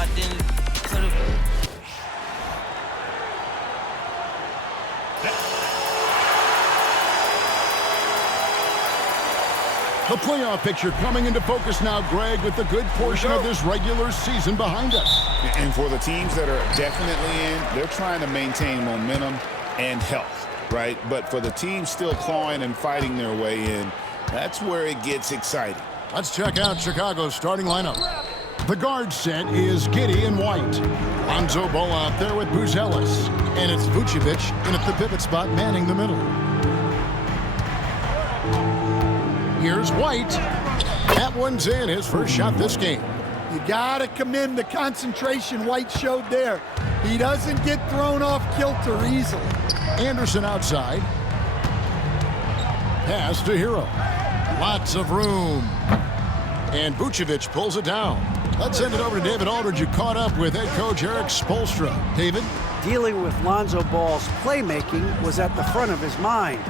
shot, then could have. The playoff picture coming into focus now, Greg, with the good portion of this regular season behind us. And for the teams that are definitely in, they're trying to maintain momentum and health, right? But for the teams still clawing and fighting their way in, that's where it gets exciting. Let's check out Chicago's starting lineup. The guard set is Giddey and White. Lonzo Ball out there with Buzelis. And it's Vucevic in at the pivot spot manning the middle. Here's White. That one's in, his first shot this game. You gotta commend the concentration White showed there. He doesn't get thrown off kilter easily. Anderson outside. Pass to Herro. Lots of room. And Vucevic pulls it down. Let's send it over to David Aldridge, who caught up with head coach Eric Spoelstra. David? Dealing with Lonzo Ball's playmaking was at the front of his mind.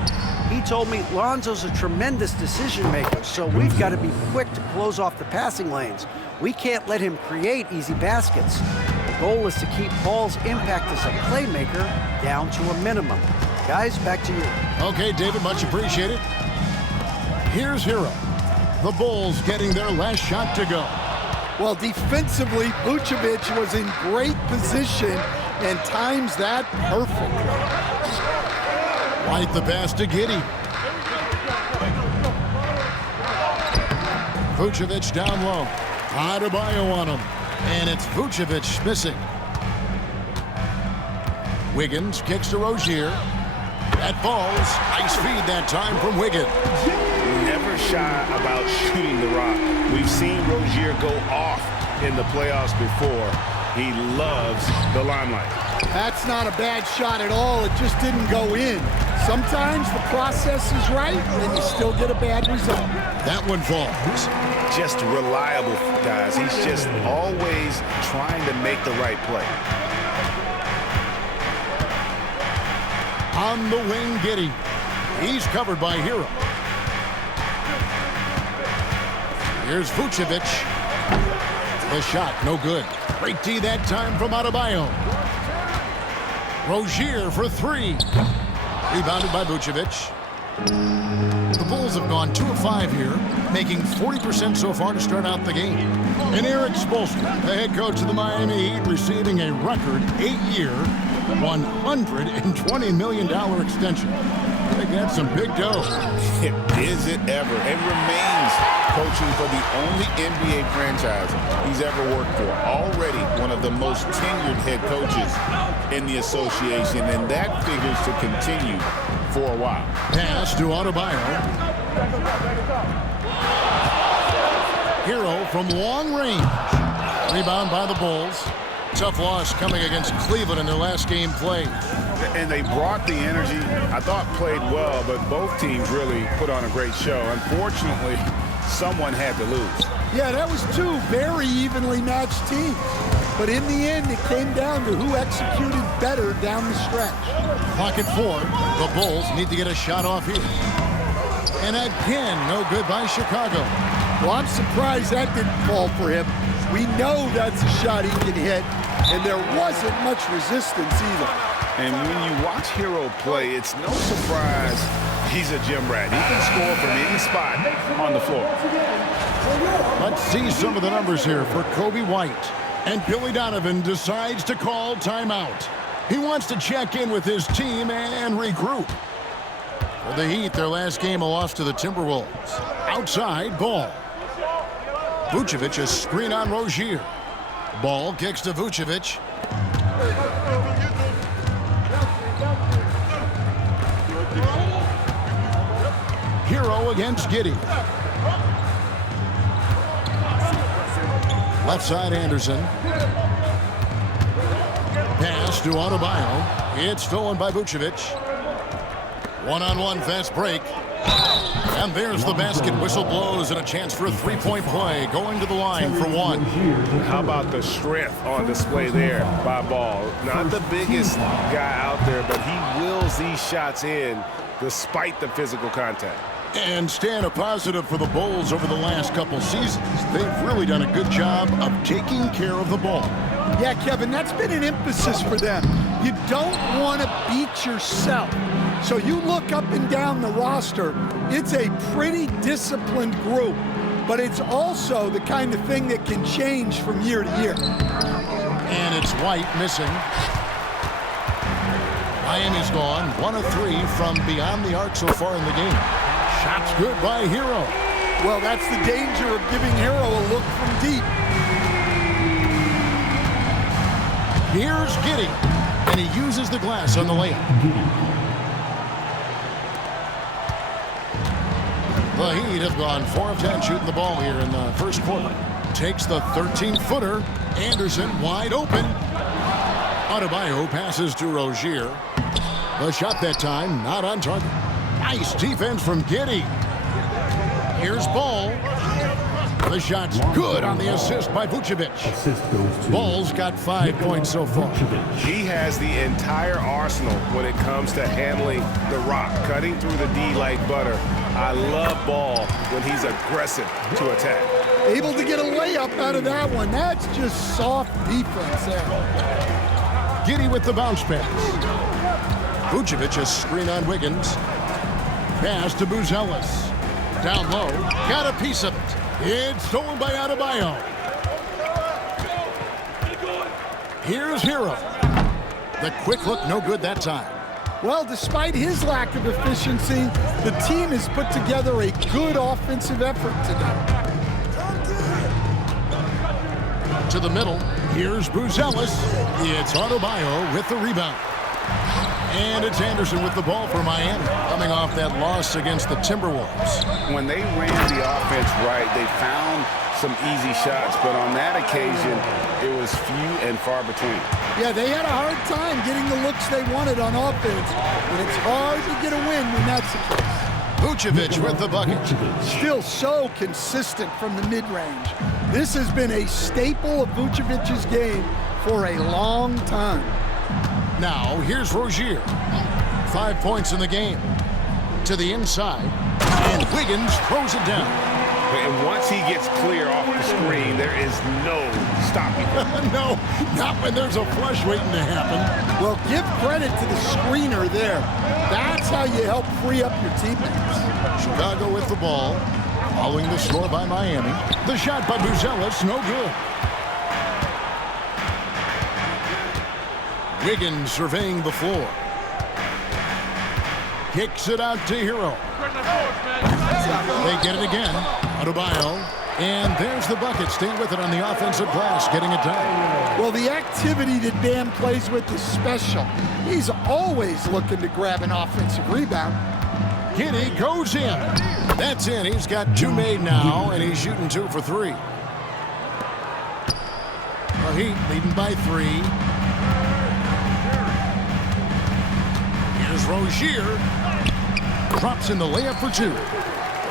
He told me Lonzo's a tremendous decision maker, so we've got to be quick to close off the passing lanes. We can't let him create easy baskets. The goal is to keep Ball's impact as a playmaker down to a minimum. Guys, back to you. Okay, David, much appreciated. Here's Herro. The Bulls getting their last shot to go. Well, defensively, Vucevic was in great position and times that perfectly. White the pass to Giddey. Vucevic down low. Adebayo on him. And it's Vucevic missing. Wiggins kicks to Rozier. That falls. Nice feed that time from Wiggins. Never shy about shooting the rock. We've seen Rozier go off in the playoffs before. He loves the limelight. That's not a bad shot at all. It just didn't go in. Sometimes the process is right and you still get a bad result. That one falls. Just reliable, guys. He's just always trying to make the right play. On the wing, Giddey. He's covered by Herro. Here's Vucevic. The shot, no good. Great D that time from Adebayo. Rozier for three. Rebounded by Vucevic. The Bulls have gone 2 of 5 here, making 40% so far to start out the game. And Eric Spoelstra, the head coach of the Miami Heat, receiving a record 8-year, $120 million extension. I think that's some big dough. Is it ever? And remains coaching for the only NBA franchise he's ever worked for. Already one of the most tenured head coaches in the association, and that figures to continue for a while. Pass to Adebayo. Herro from long range. Rebound by the Bulls. Tough loss coming against Cleveland in their last game played. And they brought the energy. I thought played well, but both teams really put on a great show. Unfortunately, someone had to lose. Yeah, that was 2 very evenly matched teams. But in the end, it came down to who executed better down the stretch. Clock at 4. The Bulls need to get a shot off here. And again, no good by Chicago. Well, I'm surprised that didn't fall for him. We know that's a shot he can hit, and there wasn't much resistance either. And when you watch Herro play, it's no surprise he's a gym rat. He can score from any spot on the floor. Let's see some of the numbers here for Kobe White. And Billy Donovan decides to call timeout. He wants to check in with his team and regroup. For the Heat, their last game, a loss to the Timberwolves. Outside, Ball. Vucevic, a screen on Rozier. Ball kicks to Vucevic. Herro against Giddey. Left side, Anderson. Pass to Adebayo. It's stolen by Vucevic. One-on-one fast break. And there's the basket. Whistle blows and a chance for a three-point play. Going to the line for one. How about the strength on display there by Ball? Not the biggest guy out there, but he wills these shots in despite the physical contact. And staying a positive for the Bulls over the last couple seasons. They've really done a good job of taking care of the ball. Yeah, Kevin, that's been an emphasis for them. You don't want to beat yourself. So you look up and down the roster, it's a pretty disciplined group, but it's also the kind of thing that can change from year to year. And it's White missing. Miami's gone 1 of 3 from beyond the arc so far in the game. Shots good by Herro. Well, that's the danger of giving Herro a look from deep. Here's Giddey, and he uses the glass on the layup. The Heat have gone 4 of 10 shooting the ball here in the first quarter. Takes the 13-footer. Anderson wide open. Adebayo passes to Rozier. The shot that time not on target. Nice defense from Giddey. Here's Ball. The shot's good on the assist by Vucevic. Ball's got 5 points so far. He has the entire arsenal when it comes to handling the rock, cutting through the D like butter. I love Ball when he's aggressive to attack. Able to get a layup out of that one. That's just soft defense there. Giddey with the bounce pass. Vucevic a screen on Wiggins. Pass to Buzelis. Down low. Got a piece of it. It's stolen by Adebayo. Here's Herro. The quick look, no good that time. Well, despite his lack of efficiency, the team has put together a good offensive effort today. To the middle, here's Buzelis. It's Adebayo with the rebound. And it's Anderson with the ball for Miami, coming off that loss against the Timberwolves. When they ran the offense right, they found some easy shots, but on that occasion, it was few and far between. Yeah, they had a hard time getting the looks they wanted on offense, and it's hard to get a win when that's the case. Vucevic with the bucket. Still so consistent from the mid-range. This has been a staple of Vucevic's game for a long time. Now, here's Rozier. 5 points in the game. To the inside. And Wiggins throws it down. And once he gets clear off the screen, there is no stopping him. No, not when there's a flush waiting to happen. Well, give credit to the screener there. That's how you help free up your teammates. Chicago with the ball. Following the score by Miami. The shot by Buzelis, no good. Wiggins surveying the floor. Kicks it out to Herro. They get it again. Adebayo. And there's the bucket. Staying with it on the offensive glass, getting it done. Well, the activity that Bam plays with is special. He's always looking to grab an offensive rebound. Giddey goes in. That's in. He's got 2 made now, and he's shooting 2 for 3. The Heat leading by 3. Here's Rozier. Drops in the layup for 2.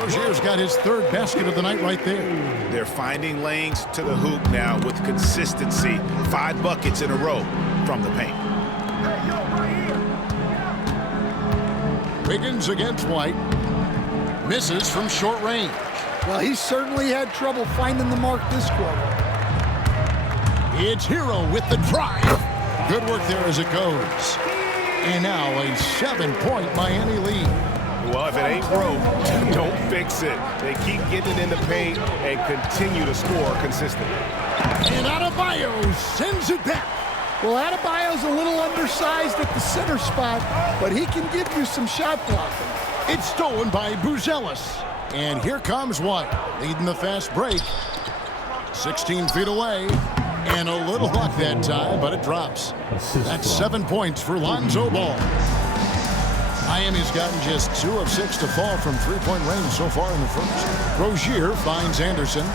Rozier's got his 3rd basket of the night right there. They're finding lanes to the hoop now with consistency. 5 buckets in a row from the paint. Wiggins against White. Misses from short range. Well, he certainly had trouble finding the mark this quarter. It's Herro with the drive. Good work there as it goes. And now a 7-point Miami lead. Well, if it ain't broke, don't fix it. They keep getting it in the paint and continue to score consistently. And Adebayo sends it back. Well, Adebayo's a little undersized at the center spot, but he can give you some shot blocking. It's stolen by Buzelis. And here comes White, leading the fast break. 16 feet away. And a little luck that time, but it drops. That's 7 points for Lonzo Ball. Miami's gotten just 2 of 6 to fall from 3-point range so far in the first. Rozier finds Anderson.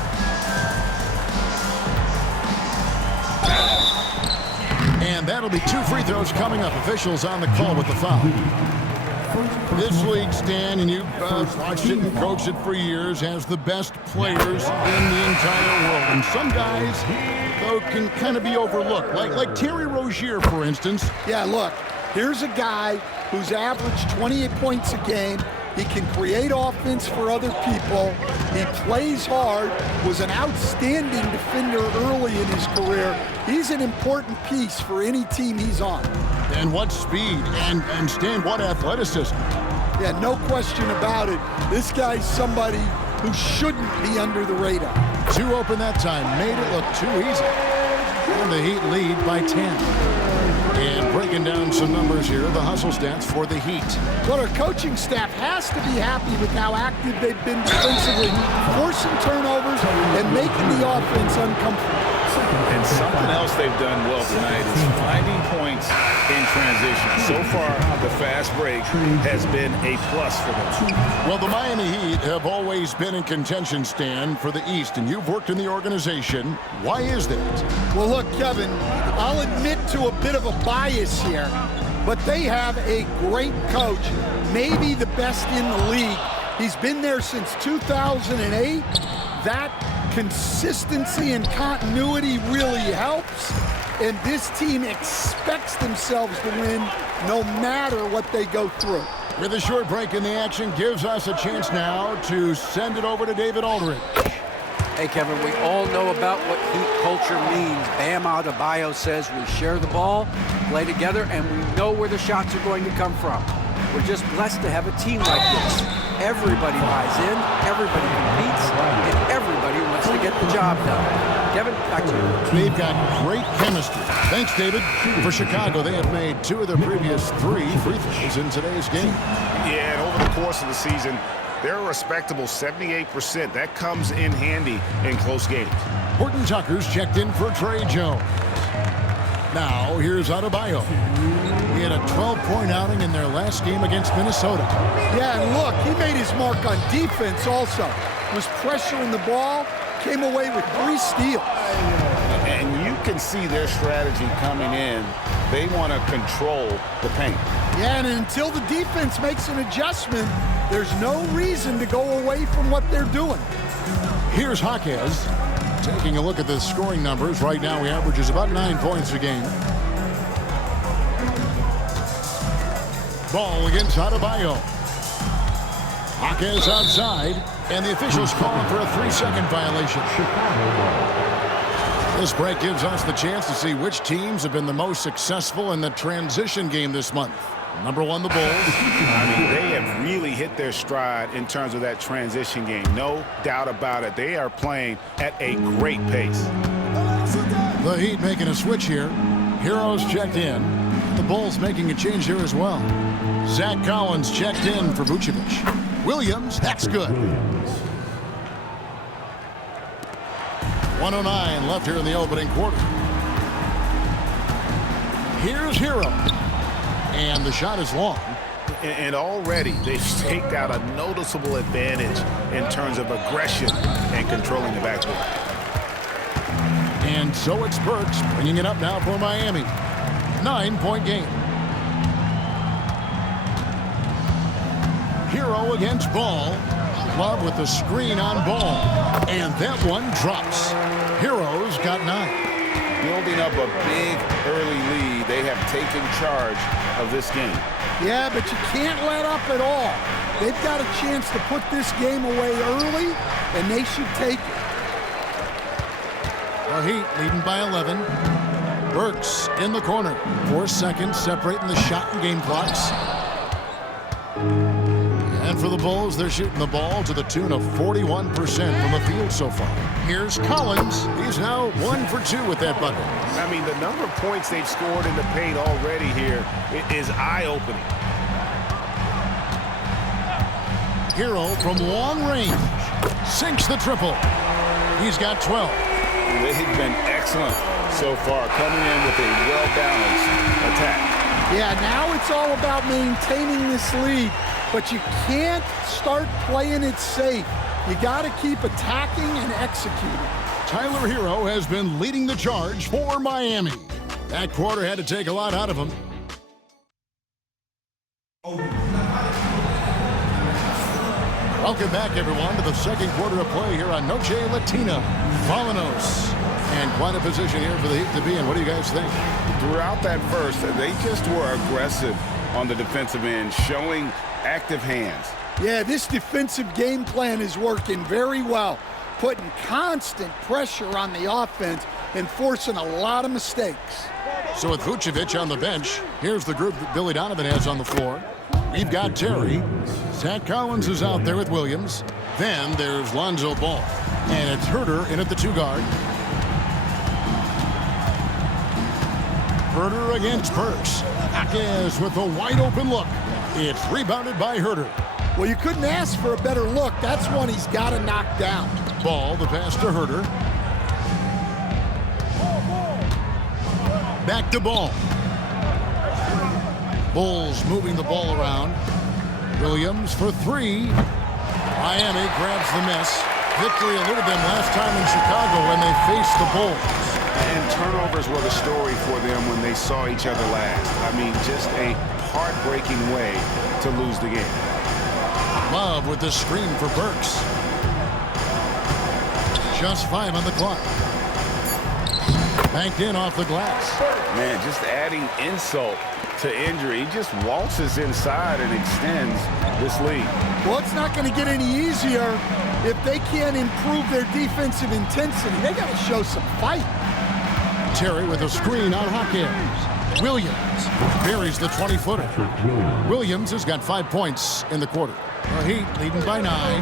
And that'll be 2 free throws coming up. Officials on the call with the foul. This league, Stan, and you've watched it and coached it for years, has the best players in the entire world. And some guys, though, can kind of be overlooked. Like Terry Rozier, for instance. Yeah, look, here's a guy who's averaged 28 points a game, He can create offense for other people. He plays hard, was an outstanding defender early in his career. He's an important piece for any team he's on. And what speed and Stan, what athleticism. Yeah, no question about it. This guy's somebody who shouldn't be under the radar. 2 open that time, made it look too easy. And the Heat lead by 10. And breaking down some numbers here, the hustle stats for the Heat. Well, our coaching staff has to be happy with how active they've been defensively, forcing turnovers and making the offense uncomfortable. And something else they've done well tonight is finding points in transition. So far, the fast break has been a plus for them. Well, the Miami Heat have always been in contention, Stan, for the East, and you've worked in the organization. Why is that? Well, look, Kevin, I'll admit to a bit of a bias here, but they have a great coach, maybe the best in the league. He's been there since 2008. That consistency and continuity really helps, and this team expects themselves to win no matter what they go through. With a short break in the action, gives us a chance now to send it over to David Aldridge. Hey, Kevin, we all know about what Heat culture means. Bam Adebayo says we share the ball, play together, and we know where the shots are going to come from. We're just blessed to have a team like this. Everybody buys in, everybody competes, and everybody wants to get the job done. Kevin, back to you. They've got great chemistry. Thanks, David. For Chicago, they have made 2 of their previous 3 free throws in today's game. Yeah, and over the course of the season, they're a respectable 78%. That comes in handy in close games. Horton Tucker's checked in for Trey Jones. Now, here's Adebayo. He had a 12-point outing in their last game against Minnesota. Yeah, and look, he made his mark on defense also. Was pressuring the ball, came away with 3 steals. And you can see their strategy coming in. They want to control the paint. Yeah, and until the defense makes an adjustment, there's no reason to go away from what they're doing. Here's Jaquez. Taking a look at the scoring numbers, right now he averages about 9 points a game. Ball against Adebayo. Jaquez outside, and the officials calling for a 3-second violation. This break gives us the chance to see which teams have been the most successful in the transition game this month. Number 1, the Bulls. I mean, they have really hit their stride in terms of that transition game. No doubt about it. They are playing at a great pace. The Heat making a switch here. Herro's checked in. The Bulls making a change here as well. Zach Collins checked in for Vucevic. Williams, that's good. 1:09 left here in the opening quarter. Here's Herro. And the shot is long. And already they've staked out a noticeable advantage in terms of aggression and controlling the backcourt. And so it's Burks bringing it up now for Miami. 9-point game. Herro against Ball. Love with the screen on Ball. And that one drops. Herro's got 9. Building up a big early lead, they have taken charge of this game. Yeah, but you can't let up at all. They've got a chance to put this game away early, and they should take it. The Heat leading by 11. Burks in the corner. 4 seconds separating the shot and game clocks. And for the Bulls, they're shooting the ball to the tune of 41% from the field so far. Here's Collins. He's now 1 for 2 with that bucket. I mean, the number of points they've scored in the paint already here is eye-opening. Herro from long range sinks the triple. He's got 12. They've been excellent so far, coming in with a well-balanced attack. Yeah, now it's all about maintaining this lead, but you can't start playing it safe. You got to keep attacking and executing. Tyler Herro has been leading the charge for Miami. That quarter had to take a lot out of him. Welcome back, everyone, to the second quarter of play here on Noche Latina. Vamonos. And quite a position here for the Heat to be in. What do you guys think? Throughout that first, they just were aggressive on the defensive end, showing active hands. Yeah, this defensive game plan is working very well, putting constant pressure on the offense and forcing a lot of mistakes. So with Vucevic on the bench, here's the group that Billy Donovan has on the floor. We've got Terry. Zach Collins is out there with Williams. Then there's Lonzo Ball. And it's Herro in at the 2-guard. Herro against Burks. Jaquez with a wide open look. It's rebounded by Herro. Well, you couldn't ask for a better look. That's one he's got to knock down. Ball, the pass to Herro. Back to Ball. Bulls moving the ball around. Williams for 3. Miami grabs the miss. Victory eluded them last time in Chicago when they faced the Bulls. And turnovers were the story for them when they saw each other last. I mean, just a heartbreaking way to lose the game. Love with the screen for Burks. Just 5 on the clock. Banked in off the glass. Man, just adding insult to injury. He just waltzes inside and extends this lead. Well, it's not going to get any easier if they can't improve their defensive intensity. They got to show some fight. Terry with a screen on Hawkins. Williams buries the 20-footer. Williams has got 5 points in the quarter. The Heat leading by 9.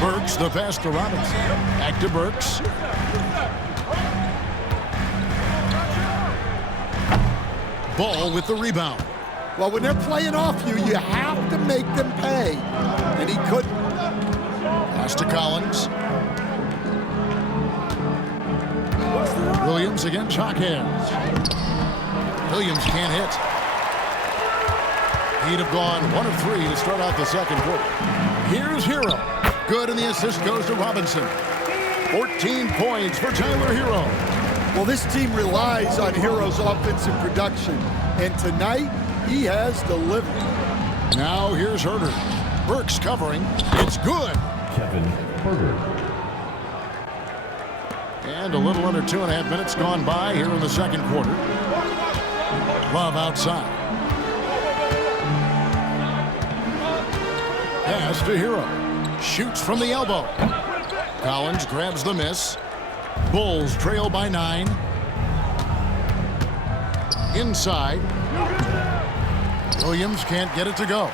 Burks, the pass to Robinson. Back to Burks. Ball with the rebound. Well, when they're playing off you, you have to make them pay. And he couldn't. Pass to Collins. Williams against Hawkins. Williams can't hit. He'd have gone 1 of 3 to start out the second quarter. Here's Herro. Good, and the assist goes to Robinson. 14 points for Tyler Herro. Well, this team relies on Herro's offensive production, and tonight he has delivered. Now here's Herro. Burks covering. It's good. Kevin Herro. And a little under 2.5 minutes gone by here in the second quarter. Love outside. Pass to Herro. Shoots from the elbow. Collins grabs the miss. Bulls trail by 9. Inside. Williams can't get it to go.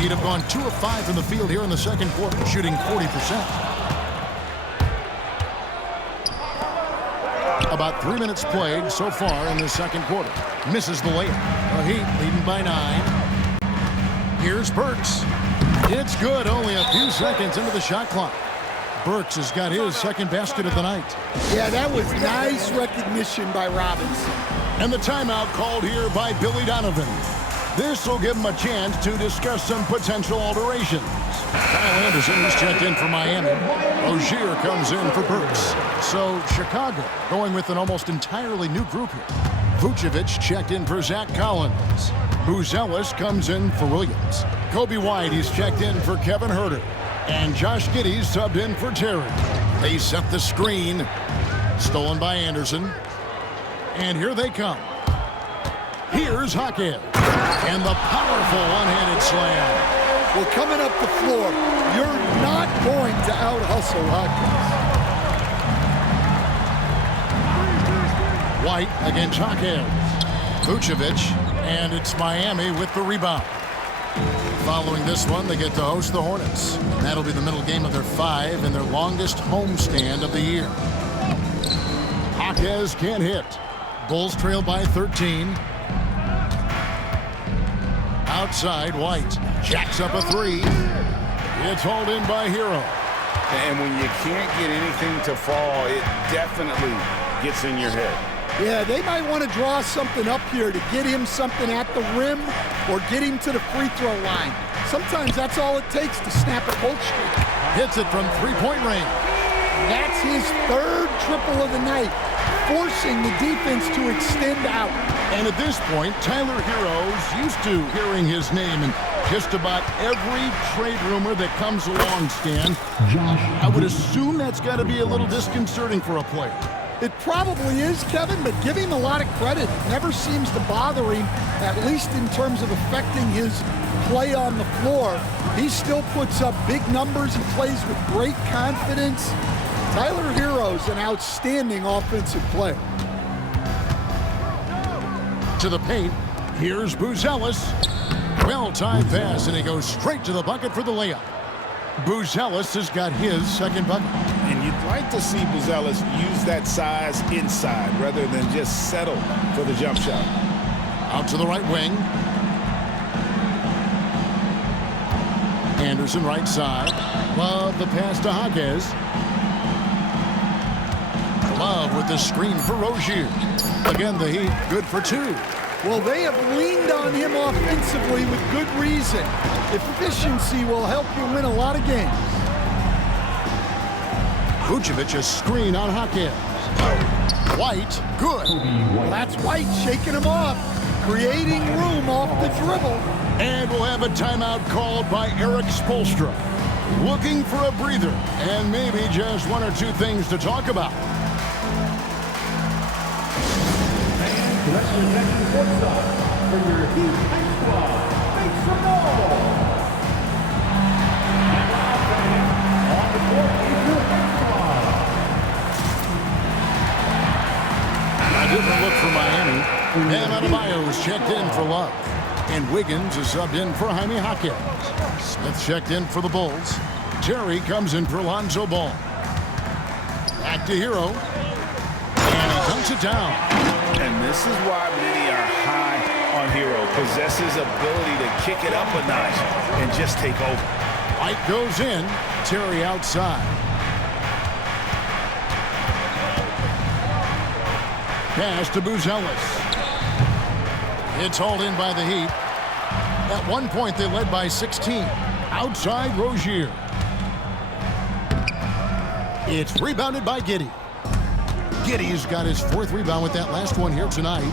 He'd have gone 2 of 5 from the field here in the second quarter, shooting 40%. About 3 minutes played so far in the second quarter. Misses the layup. The Heat leading by 9. Here's Burks. It's good, only a few seconds into the shot clock. Burks has got his second basket of the night. Yeah, that was nice recognition by Robinson. And the timeout called here by Billy Donovan. This will give him a chance to discuss some potential alterations. Kyle Anderson is checked in for Miami. Rozier comes in for Burks. So Chicago going with an almost entirely new group here. Vucevic checked in for Zach Collins. Buzelis comes in for Williams. Kobe White is checked in for Kevin Herro. And Josh Giddey's subbed in for Terry. They set the screen. Stolen by Anderson. And here they come. Here's Hawkins. And the powerful one-handed slam. Well, coming up the floor, you're not going to out-hustle Hawkins. White against Hawkins. Vucevic, and it's Miami with the rebound. Following this one, they get to host the Hornets. And that'll be the middle game of their 5 and their longest homestand of the year. Hawkins can't hit. Bulls trail by 13. Outside, White jacks up a 3. It's hauled in by Herro. And when you can't get anything to fall, it definitely gets in your head. Yeah, they might want to draw something up here to get him something at the rim or get him to the free throw line. Sometimes that's all it takes to snap a cold streak. Hits it from 3-point range. That's his 3rd triple of the night, forcing the defense to extend out. And at this point, Tyler Herro's used to hearing his name in just about every trade rumor that comes along, Stan. I would assume that's got to be a little disconcerting for a player. It probably is, Kevin, but give him a lot of credit. It never seems to bother him, at least in terms of affecting his play on the floor. He still puts up big numbers. He plays with great confidence. Tyler Herro's an outstanding offensive player. To the paint. Here's Buzelis. Well-timed pass, and he goes straight to the bucket for the layup. Buzelis has got his second bucket. And you'd like to see Buzelis use that size inside rather than just settle for the jump shot. Out to the right wing. Anderson right side. Love the pass to Hawkes. Love with the screen for Rozier. Again, the Heat good for two. Well, they have leaned on him offensively with good reason. Efficiency will help you win a lot of games. Vucevic a screen on Hawkes. White, good. Well, that's White shaking him off, creating room off the dribble. And we'll have a timeout called by Eric Spoelstra. Looking for a breather and maybe just one or two things to talk about. That's your next courtside for your Heat High Squad. Make some noise! And now, fans, on the court is your High Squad. A different look for Miami. Bam Adebayo is checked in for Love. And Wiggins is subbed in for Jaime Hawkins. Smith checked in for the Bulls. Terry comes in for Lonzo Ball. Back to Herro. And he dunks it down. And this is why many are high on Herro. Possesses ability to kick it up a notch and just take over. White goes in. Terry outside. Pass to Buzelis. It's hauled in by the Heat. At one point, they led by 16. Outside Rozier. It's rebounded by Giddey. Giddey's got his fourth rebound with that last one here tonight.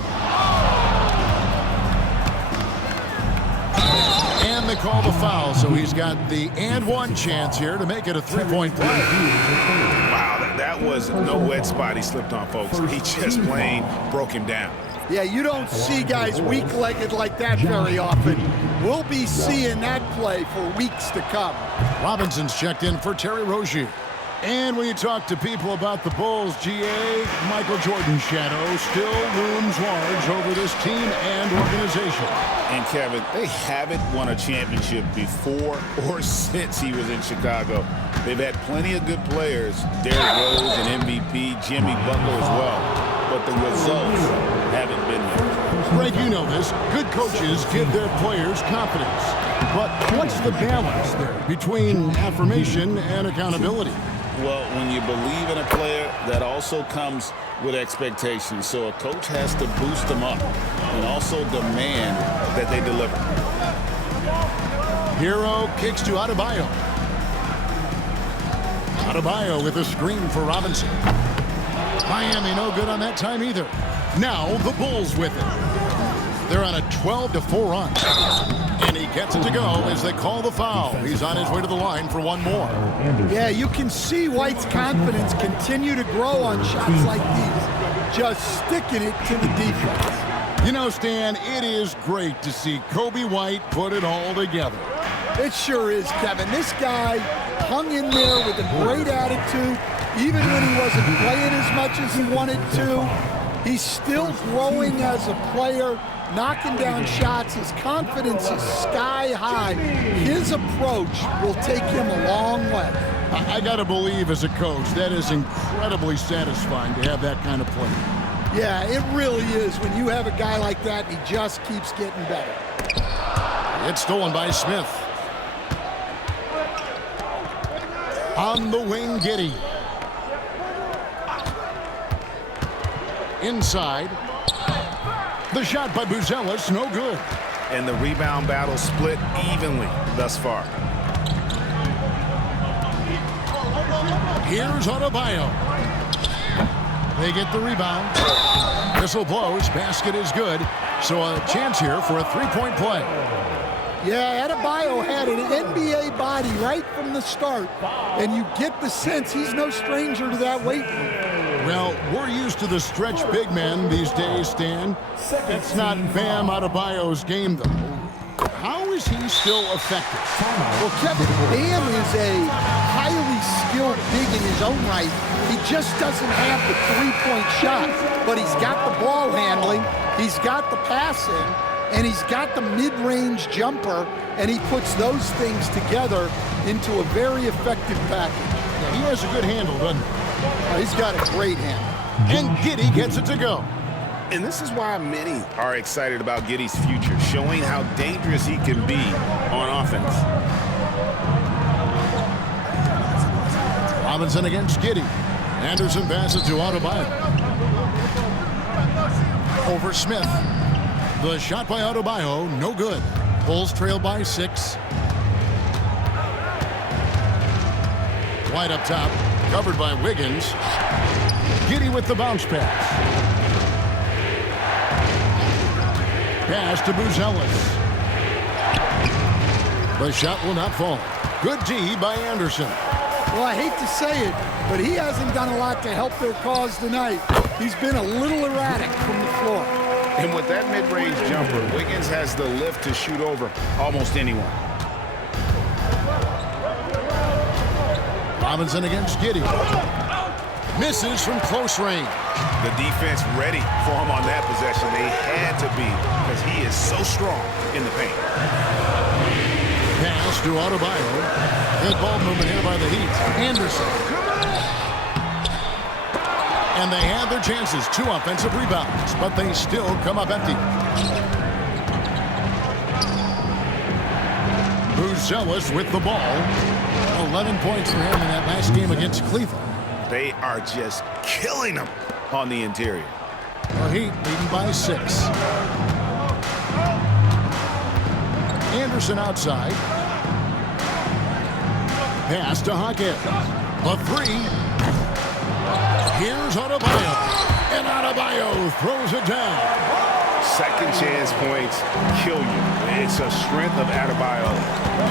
And they call the foul, so he's got the and one chance here to make it a three-point play. Wow, that was no wet spot he slipped on, folks. He just plain broke him down. Yeah, you don't see guys weak-legged like that very often. We'll be seeing that play for weeks to come. Robinson's checked in for Terry Rozier. And when you talk to people about the Bulls, GA, Michael Jordan's shadow still looms large over this team and organization. And Kevin, they haven't won a championship before or since he was in Chicago. They've had plenty of good players, Derrick Rose and MVP, Jimmy Butler as well. But the results haven't been there. Greg, you know this. Good coaches give their players confidence. But what's the balance there between affirmation and accountability? Well, when you believe in a player, that also comes with expectations. So a coach has to boost them up and also demand that they deliver. Herro kicks to Adebayo. Adebayo with a screen for Robinson. Miami no good on that time either. Now the Bulls with it. They're on a 12-4 run. And he gets it to go as they call the foul. He's on his way to the line for one more. Yeah, you can see White's confidence continue to grow on shots like these. Just sticking it to the defense. You know, Stan, it is great to see Kobe White put it all together. It sure is, Kevin. This guy hung in there with a great attitude, even when he wasn't playing as much as he wanted to. He's still growing as a player, knocking down shots. His confidence is sky high. His approach will take him a long way. I got to believe as a coach, that is incredibly satisfying to have that kind of play. Yeah, it really is when you have a guy like that and he just keeps getting better. It's stolen by Smith. On the wing, Giddey. Inside. The shot by Buzelis, no good. And the rebound battle split evenly thus far. Here's Adebayo. They get the rebound. Whistle blows. Basket is good. So a chance here for a three-point play. Yeah, Adebayo had an NBA body right from the start. And you get the sense he's no stranger to that weight room. Well, we're used to the stretch big men these days, Stan. It's not Bam Adebayo's game, though. How is he still effective? Well, Kevin, Bam is a highly skilled big in his own right. He just doesn't have the three-point shot, but he's got the ball handling, he's got the passing, and he's got the mid-range jumper, and he puts those things together into a very effective package. Yeah, he has a good handle, doesn't he? He's got a great handle. And Giddey gets it to go. And this is why many are excited about Giddey's future, showing how dangerous he can be on offense. Robinson against Giddey. Anderson passes to Adebayo. Over Smith. The shot by Adebayo, no good. Bulls trail by 6. White up top, covered by Wiggins. Giddey with the bounce pass. Pass to Buzelis. The shot will not fall. Good D by Anderson. Well, I hate to say it, but he hasn't done a lot to help their cause tonight. He's been a little erratic from the floor. And with that mid-range jumper, Wiggins has the lift to shoot over almost anyone. Robinson against Giddey. Misses from close range. The defense ready for him on that possession. They had to be, because he is so strong in the paint. Pass to Adebayo. Good ball movement here by the Heat. Anderson. And they had their chances. 2 offensive rebounds, but they still come up empty. Buzelis with the ball. 11 points for him in that last game against Cleveland. They are just killing them on the interior. The Heat leading by 6. Anderson outside. Pass to Hawkins. The 3. Here's Adebayo. And Adebayo throws it down. Second chance points kill you. It's a strength of Adebayo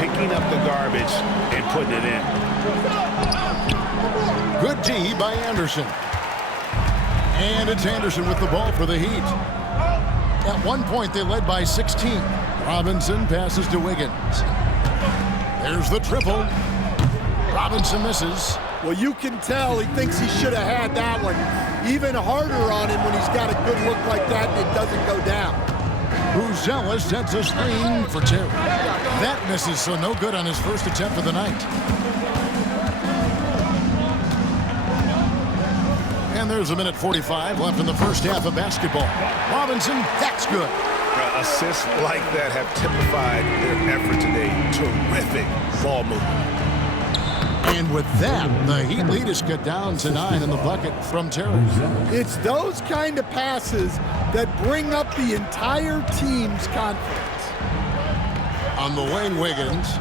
picking up the garbage and putting it in. Good D by Anderson. And it's Anderson with the ball for the Heat. At one point, they led by 16. Robinson passes to Wiggins. There's the triple. Robinson misses. Well, you can tell he thinks he should have had that one. Even harder on him when he's got a good look like that and it doesn't go down. Buzelis sets a screen for 2. That misses, so no good on his first attempt of the night. And there's 1:45 left in the first half of basketball. Robinson, that's good. Assists like that have typified their effort today. Terrific ball movement. And with that, the Heat lead is cut down to 9 in the bucket from Terry. It's those kind of passes that bring up the entire team's confidence. On the wing, Wiggins.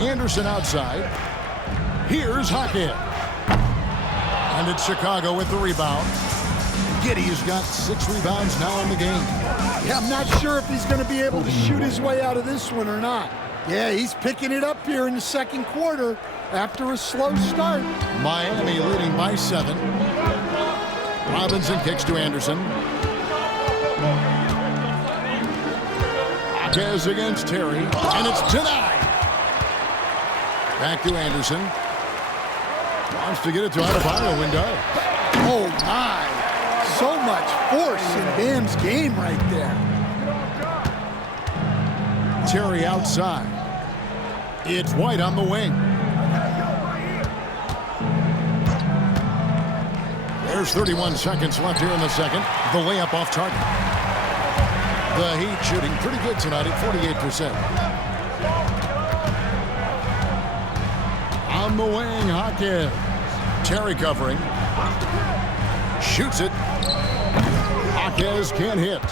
Anderson outside. Here's Hawkins. And it's Chicago with the rebound. Giddey's got 6 rebounds now in the game. Yeah, I'm not sure if he's going to be able to shoot his way out of this one or not. Yeah, he's picking it up here in the second quarter after a slow start. Miami leading by 7. Robinson kicks to Anderson. Hawkins against Terry, and it's denied. Back to Anderson. Wants to get it to Adebayo, window. Oh, my. So much force in Bam's game right there. Terry outside. It's White on the wing. There's 31 seconds left here in the second. The layup off target. The Heat shooting pretty good tonight at 48%. On the wing, Hawkins. Terry covering. Shoots it. Hawkins can't hit.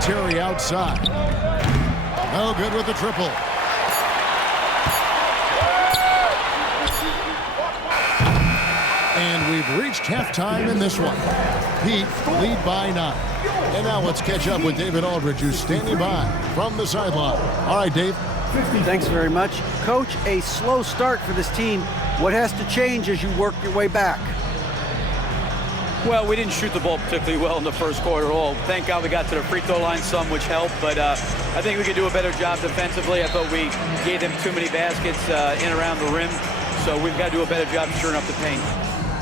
Terry outside. No good with the triple. And we've reached halftime in this one. Heat lead by 9. And now let's catch up with David Aldridge, who's standing by from the sideline. All right, Dave, Thanks very much. Coach, a slow start for this team. What has to change as you work your way back? Well, we didn't shoot the ball particularly well in the first quarter at all. Thank God we got to the free throw line some, which helped, but I think we could do a better job defensively. I thought we gave them too many baskets in around the rim, so we've got to do a better job shoring up the paint.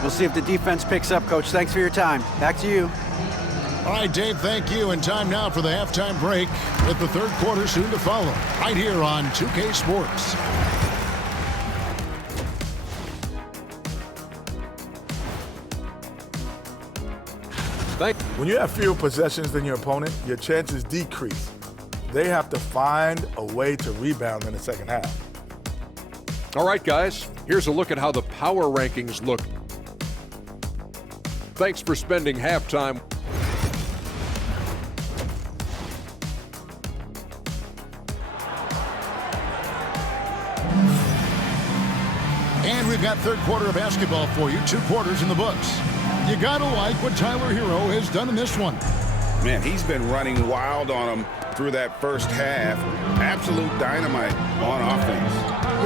We'll see if the defense picks up, Coach. Thanks for your time. Back to you. All right, Dave, thank you. And time now for the halftime break with the third quarter soon to follow right here on 2K Sports. When you have fewer possessions than your opponent, your chances decrease. They have to find a way to rebound in the second half. All right, guys, here's a look at how the power rankings look. Thanks for spending halftime. And we've got third quarter of basketball for you. 2 quarters in the books. You gotta like what Tyler Herro has done in this one. Man, he's been running wild on him through that first half. Absolute dynamite on offense.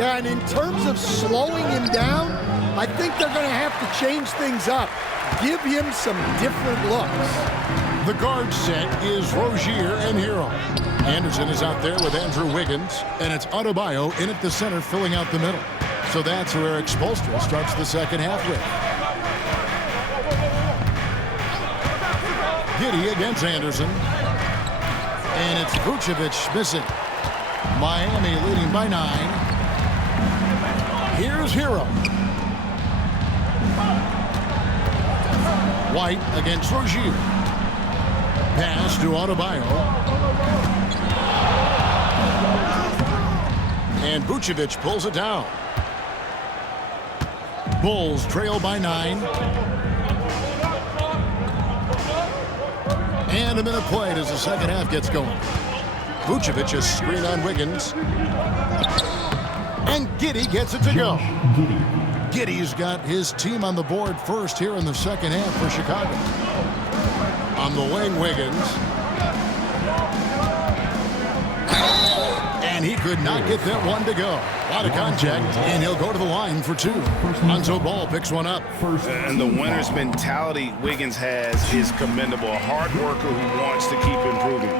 Yeah, and in terms of slowing him down, I think they're going to have to change things up. Give him some different looks. The guard set is Rozier and Herro. Anderson is out there with Andrew Wiggins, and it's Adebayo in at the center filling out the middle. So that's where Eric Spoelstra starts the second half with. Giddey against Anderson. And it's Vucevic missing. Miami leading by 9. Here's Herro. White against Rozier. Pass to Adebayo. And Vucevic pulls it down. Bulls trail by 9. And a minute played as the second half gets going. Vucevic is screen on Wiggins. And Giddey gets it to go. Giddey's got his team on the board first here in the second half for Chicago. On the wing, Wiggins. And he could not get that one to go. A lot of contact, and he'll go to the line for 2. Lonzo Ball picks one up. And the winner's mentality Wiggins has is commendable. A hard worker who wants to keep improving.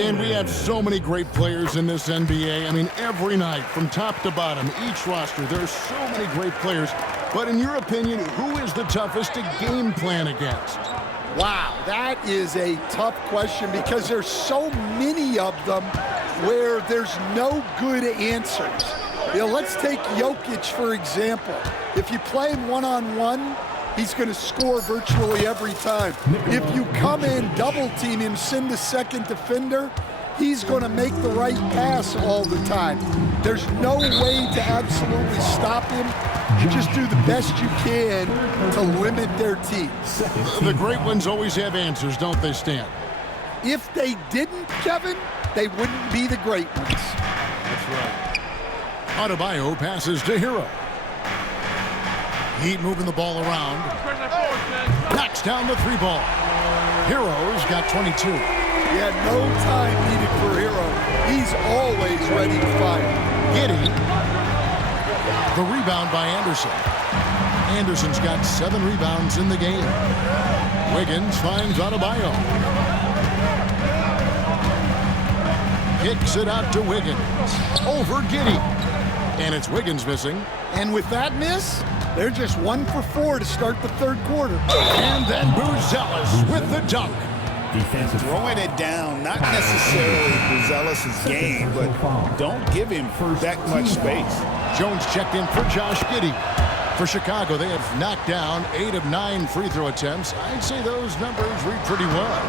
And we have so many great players in this NBA. I mean, every night, from top to bottom, each roster, there's so many great players. But in your opinion, who is the toughest to game plan against? Wow, that is a tough question because there's so many of them where there's no good answers. You know, let's take Jokic, for example. If you play him one-on-one, he's going to score virtually every time. If you come in, double-team him, send a second defender, he's going to make the right pass all the time. There's no way to absolutely stop him. You just do the best you can to limit their team. The great ones always have answers, don't they, Stan? If they didn't, Kevin, they wouldn't be the great ones. That's right. Adebayo passes to Herro. Heat moving the ball around. Knocks down the 3-ball. Herro's got 22. Yeah, no time needed for Herro. He's always ready to fire. Giddey. The rebound by Anderson. Anderson's got 7 rebounds in the game. Wiggins finds Adebayo. Kicks it out to Wiggins. Over Giddey. And it's Wiggins missing. And with that miss, they're just 1 for 4 to start the third quarter. And then Buzelis with the dunk. Throwing it down, not necessarily Buzelis' game, but don't give him that much space. Jones checked in for Josh Giddey. For Chicago, they have knocked down 8 of 9 free throw attempts. I'd say those numbers read pretty well.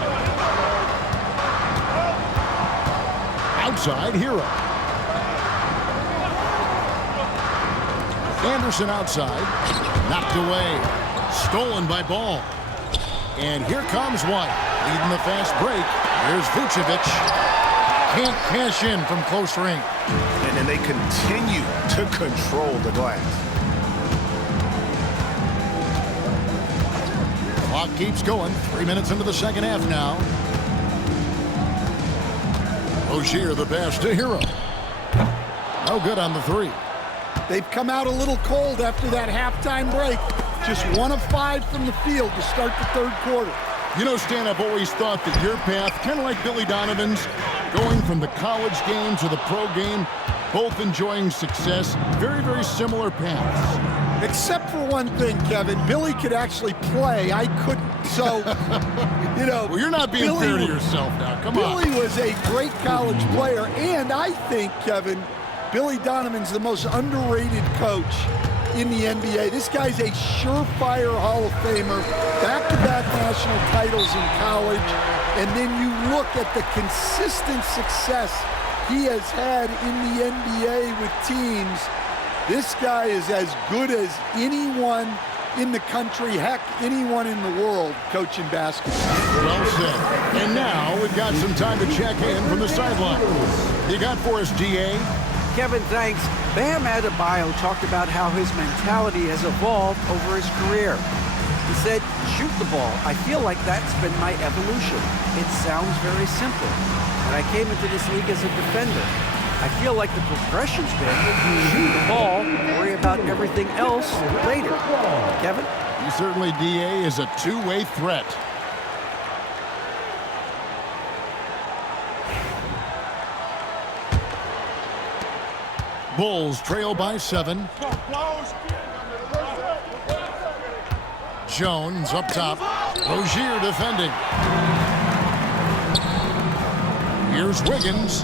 Outside, Herro. Anderson outside. Knocked away. Stolen by Ball. And here comes White. Leading the fast break. Here's Vucevic. Can't cash in from close range. And then they continue to control the glass. Clock keeps going. 3 minutes into the second half now. Rozier the pass to Herro. No good on the three. They've come out a little cold after that halftime break. Just 1 of 5 from the field to start the third quarter. You know, Stan, I've always thought that your path, kind of like Billy Donovan's, going from the college game to the pro game, both enjoying success, very, very similar paths. Except for one thing, Kevin. Billy could actually play. I couldn't. So, you know. Well, you're not being fair to yourself now. Come on. Billy was a great college player. And I think, Kevin, Billy Donovan's the most underrated coach in the NBA. This guy's a surefire Hall of Famer, back-to-back national titles in college, and then you look at the consistent success he has had in the NBA with teams. This guy is as good as anyone in the country, heck, anyone in the world coaching basketball. Well said. And now we've got some time to check in from the sideline. You got for us, DA? Kevin, thanks. Bam Adebayo talked about how his mentality has evolved over his career. He said, shoot the ball. I feel like that's been my evolution. It sounds very simple. And I came into this league as a defender. I feel like the progression's been shoot the ball, worry about everything else later. Kevin? He certainly, DA, is a two-way threat. Bulls trail by 7. Jones up top. Rozier defending. Here's Wiggins.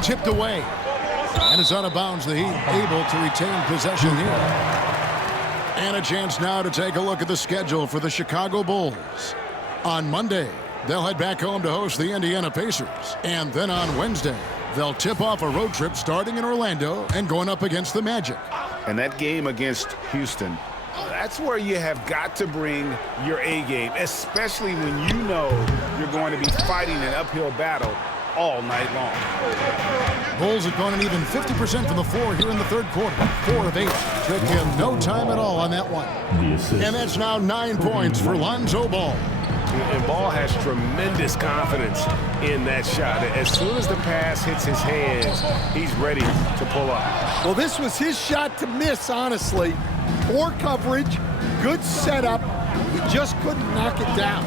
Tipped away. And it's out of bounds. The Heat able to retain possession here. And a chance now to take a look at the schedule for the Chicago Bulls. On Monday, they'll head back home to host the Indiana Pacers. And then on Wednesday, they'll tip off a road trip starting in Orlando and going up against the Magic. And that game against Houston, that's where you have got to bring your A game, especially when you know you're going to be fighting an uphill battle all night long. Bulls have gone an even 50% from the floor here in the third quarter. 4 of 8. Took him no time at all on that one. And that's now 9 points for Lonzo Ball. And Ball has tremendous confidence in that shot. As soon as the pass hits his hands, he's ready to pull up. Well, this was his shot to miss, honestly. Poor coverage, good setup. He just couldn't knock it down.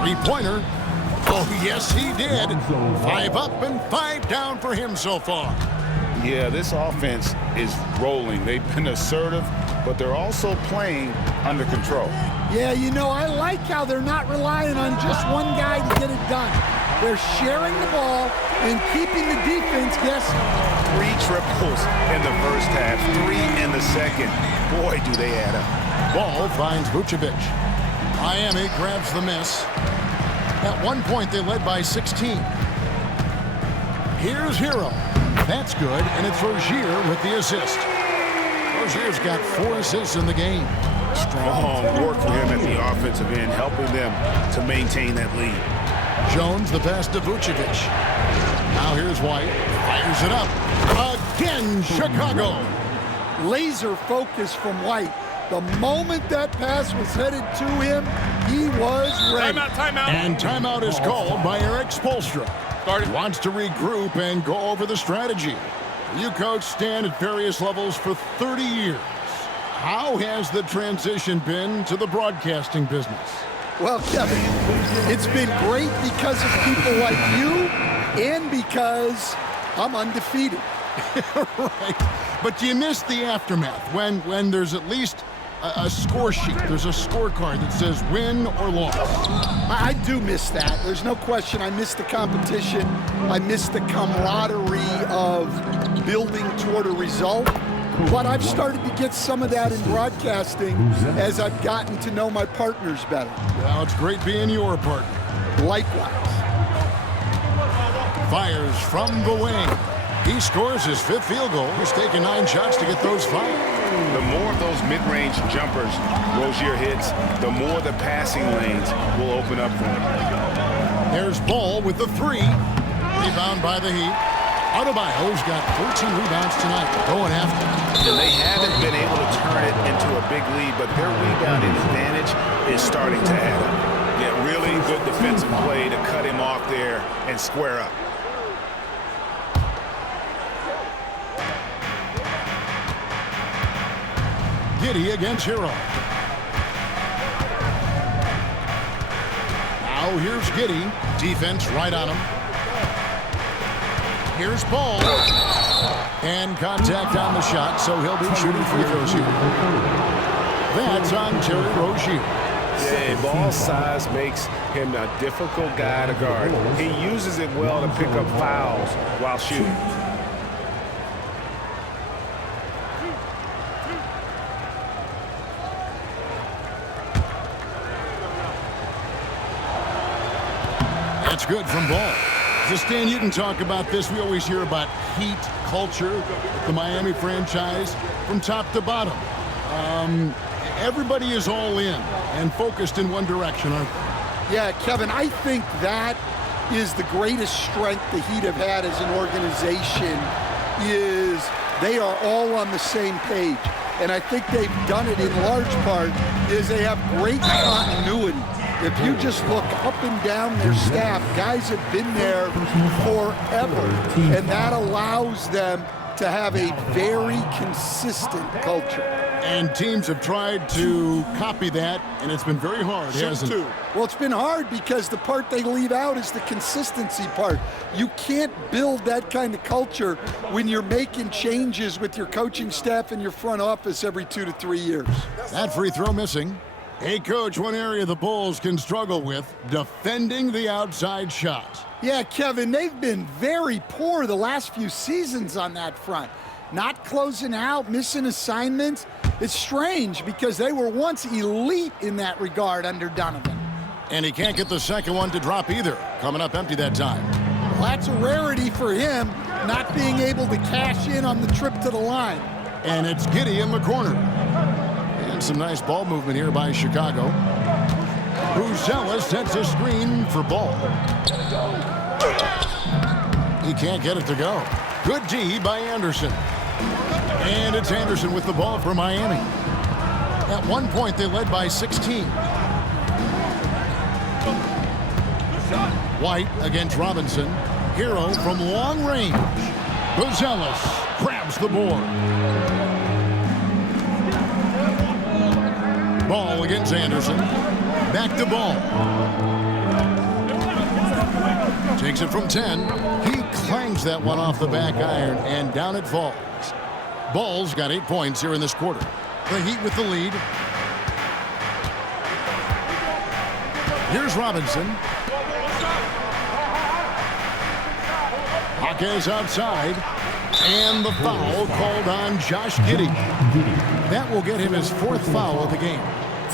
Three-pointer. Oh, yes, he did. 5 up and 5 down for him so far. Yeah, this offense is rolling. They've been assertive, but they're also playing under control. Yeah, you know, I like how they're not relying on just one guy to get it done. They're sharing the ball and keeping the defense guessing. 3 triples in the first half, 3 in the second. Boy, do they add up. Ball finds Vucevic. Miami grabs the miss. At one point, they led by 16. Here's Herro. That's good, and it's Rozier with the assist. Rozier's got 4 assists in the game. Strong work for him at the offensive end, helping them to maintain that lead. Jones, the pass to Vucevic. Now here's White. Fires it up. Again, Chicago. Laser focus from White. The moment that pass was headed to him, he was ready. Timeout. And timeout is called by Eric Spoelstra. Wants to regroup and go over the strategy. You coach Stan at various levels for 30 years. How has the transition been to the broadcasting business? Well, Kevin, it's been great because of people like you and because I'm undefeated. Right. But you miss the aftermath when there's at least a score sheet. There's a scorecard that says win or loss. I do miss that. There's no question. I miss the competition. I miss the camaraderie of building toward a result. But I've started to get some of that in broadcasting as I've gotten to know my partners better. Well, it's great being your partner. Likewise. Fires from the wing. He scores his 5th field goal. He's taken 9 shots to get those 5. The more of those mid-range jumpers Rozier hits, the more the passing lanes will open up for him. There's Ball with the 3. Rebound by the Heat. Adebayo's got 14 rebounds tonight, going after. And they haven't been able to turn it into a big lead, but their rebounding advantage is starting to add up. Yeah, really good defense. defensive play to cut him off there and square up. Giddey against Herro. Now here's Giddey. Defense right on him. Here's Ball. And contact on the shot, so he'll be shooting free throws here. That's on Terry Rozier. Yeah, Ball's size makes him a difficult guy to guard. He uses it well to pick up fouls while shooting. That's good from Ball. So Stan, you can talk about this. We always hear about heat culture, the Miami franchise, from top to bottom. Everybody is all in and focused in one direction, aren't they? Yeah, Kevin, I think that is the greatest strength the Heat have had as an organization is they are all on the same page. And I think they've done it in large part is they have great continuity. If you just look up and down their staff, guys have been there forever. And that allows them to have a very consistent culture. And teams have tried to copy that, and it's been very hard, hasn't it? Well, it's been hard because the part they leave out is the consistency part. You can't build that kind of culture when you're making changes with your coaching staff and your front office every 2 to 3 years. That free throw missing. Hey, Coach, one area the Bulls can struggle with, defending the outside shot. Yeah, Kevin, they've been very poor the last few seasons on that front. Not closing out, missing assignments. It's strange because they were once elite in that regard under Donovan. And he can't get the second one to drop either. Coming up empty that time. Well, that's a rarity for him, not being able to cash in on the trip to the line. And it's Giddey in the corner. And some nice ball movement here by Chicago. Buzella sets a screen for Ball. He can't get it to go. Good D by Anderson. And it's Anderson with the ball for Miami. At one point, they led by 16. White against Robinson. Herro from long range. Buzella grabs the board. Ball against Anderson. Back to Ball. Takes it from 10. He clangs that one off the back iron, and down it falls. Ball's got 8 points here in this quarter. The Heat with the lead. Here's Robinson. Jaquez outside. And the foul called on Josh Giddey. That will get him his 4th foul of the game.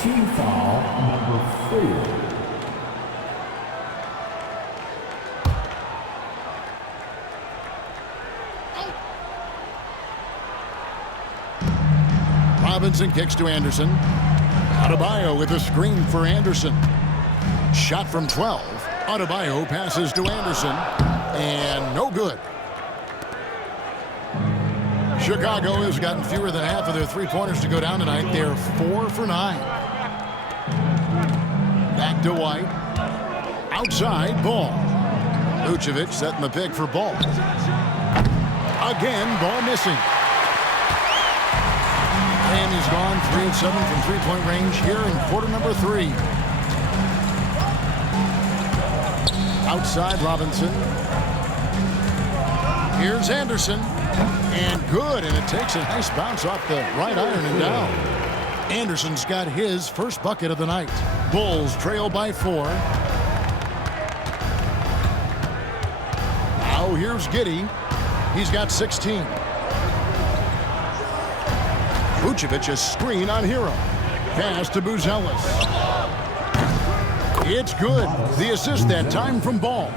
Team foul number 4. Robinson kicks to Anderson. Adebayo with a screen for Anderson. Shot from 12. Adebayo passes to Anderson. And no good. Chicago has gotten fewer than half of their three-pointers to go down tonight. They're 4 for 9. Back to White. Outside, Ball. Vucevic setting the pick for Ball. Again, Ball missing. And he's gone 3 of 7 from three-point range here in quarter number 3. Outside, Robinson. Here's Anderson. And good, and it takes a nice bounce off the right iron and down. Anderson's got his first bucket of the night. Bulls trail by 4. Now here's Giddey. He's got 16. Vucevic a screen on Herro. Pass to Buzella. It's good. The assist that time from Ball.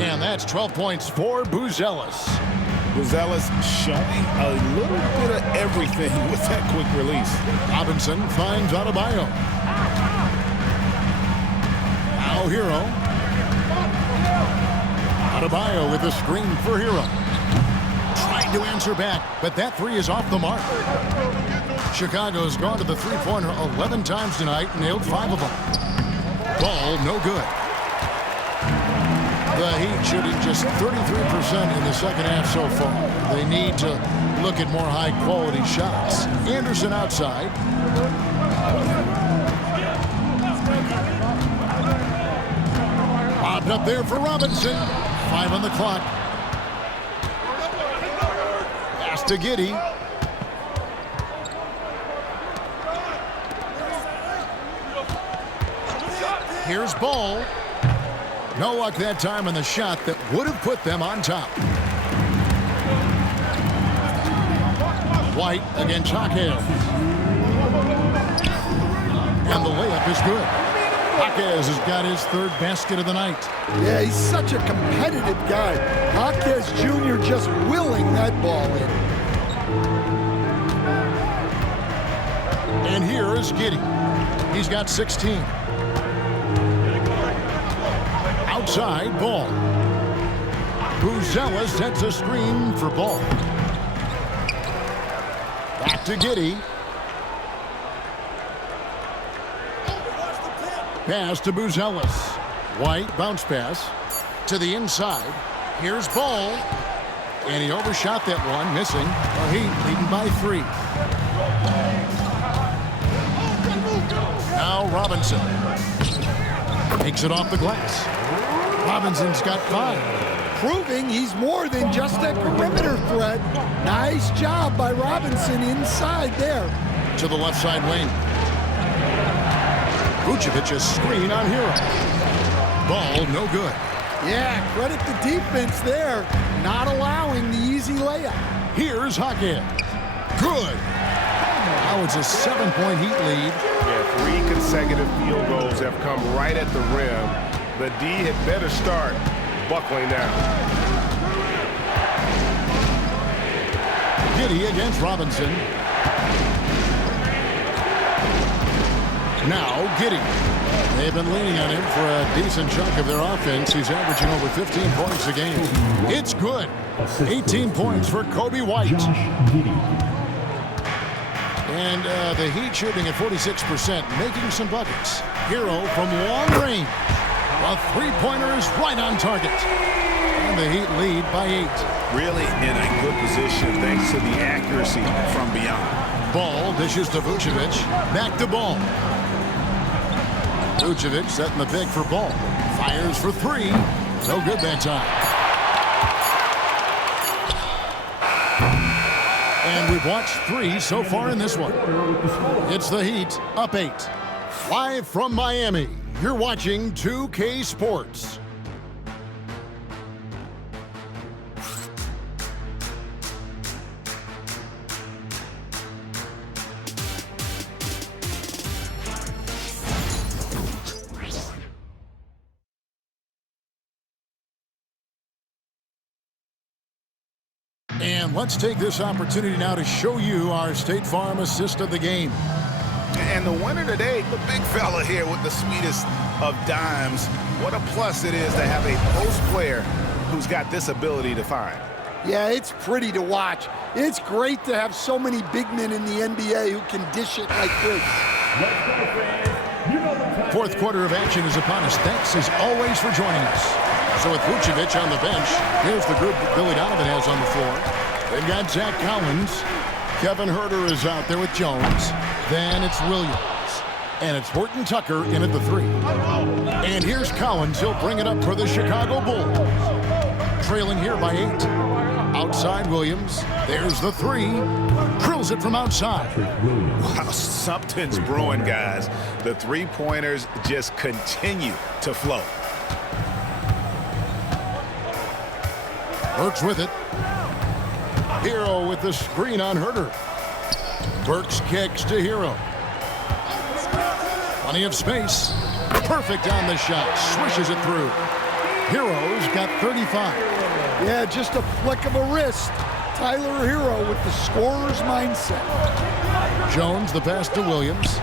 And that's 12 points for Buzella. Buzella's showing a little bit of everything with that quick release. Robinson finds Adebayo. Now Herro. Adebayo with a screen for Herro. Trying to answer back, but that 3 is off the mark. Chicago's gone to the three-pointer 11 times tonight and nailed 5 of them. Ball no good. The Heat shooting just 33% in the second half so far. They need to look at more high-quality shots. Anderson outside. Bobbed up there for Robinson. 5 on the clock. Pass to Giddey. Here's Ball. No luck that time on the shot that would have put them on top. White against Jaquez. And the layup is good. Jaquez has got his third basket of the night. Yeah, he's such a competitive guy. Jaquez Jr. just willing that ball in. And here is Giddey. He's got 16. Outside, Ball. Buzella sets a screen for Ball. Back to Giddey. Pass to Buzelis. White bounce pass to the inside. Here's Ball. And he overshot that one, missing. The Heat leading by 3. Now Robinson. Takes it off the glass. Robinson's got 5. Proving he's more than just a perimeter threat. Nice job by Robinson inside there. To the left side wing. Vucevic's screen on Herro. Ball no good. Yeah, credit the defense there. Not allowing the easy layup. Here's Jaquez. Good. Now it's a 7-point Heat lead. Yeah, 3 consecutive field goals have come right at the rim. The D had better start buckling down. Giddey against Robinson. Now Giddey. They've been leaning on him for a decent chunk of their offense. He's averaging over 15 points a game. It's good. 18 points for Kobe White. And the Heat shooting at 46%, making some buckets. Herro from long range. A three-pointer is right on target. And the Heat lead by 8. Really in a good position thanks to the accuracy from beyond. Ball dishes to Vucevic. Back to Ball. Vucevic setting the pick for Ball. Fires for 3. No good that time. And we've watched 3 so far in this one. It's the Heat up 8. Live from Miami, you're watching 2K Sports. And let's take this opportunity now to show you our State Farm assist of the game. And the winner today, the big fella here with the sweetest of dimes. What a plus it is to have a post player who's got this ability to find. Yeah, it's pretty to watch. It's great to have so many big men in the NBA who can dish it like this. Fourth quarter of action is upon us. Thanks as always for joining us. So with Vucevic on the bench, here's the group that Billy Donovan has on the floor. They've got Zach Collins. Kevin Herter is out there with Jones. Then it's Williams. And it's Horton Tucker in at the 3. And here's Collins. He'll bring it up for the Chicago Bulls. Trailing here by 8. Outside Williams. There's the 3. Drills it from outside. Wow, something's brewing, guys. The three-pointers just continue to flow. Burks with it. Herro with the screen on Herter. Burks kicks to Herro. Plenty of space. Perfect on the shot. Swishes it through. Herro's got 35. Yeah, just a flick of a wrist. Tyler Herro with the scorer's mindset. Jones, the pass to Williams.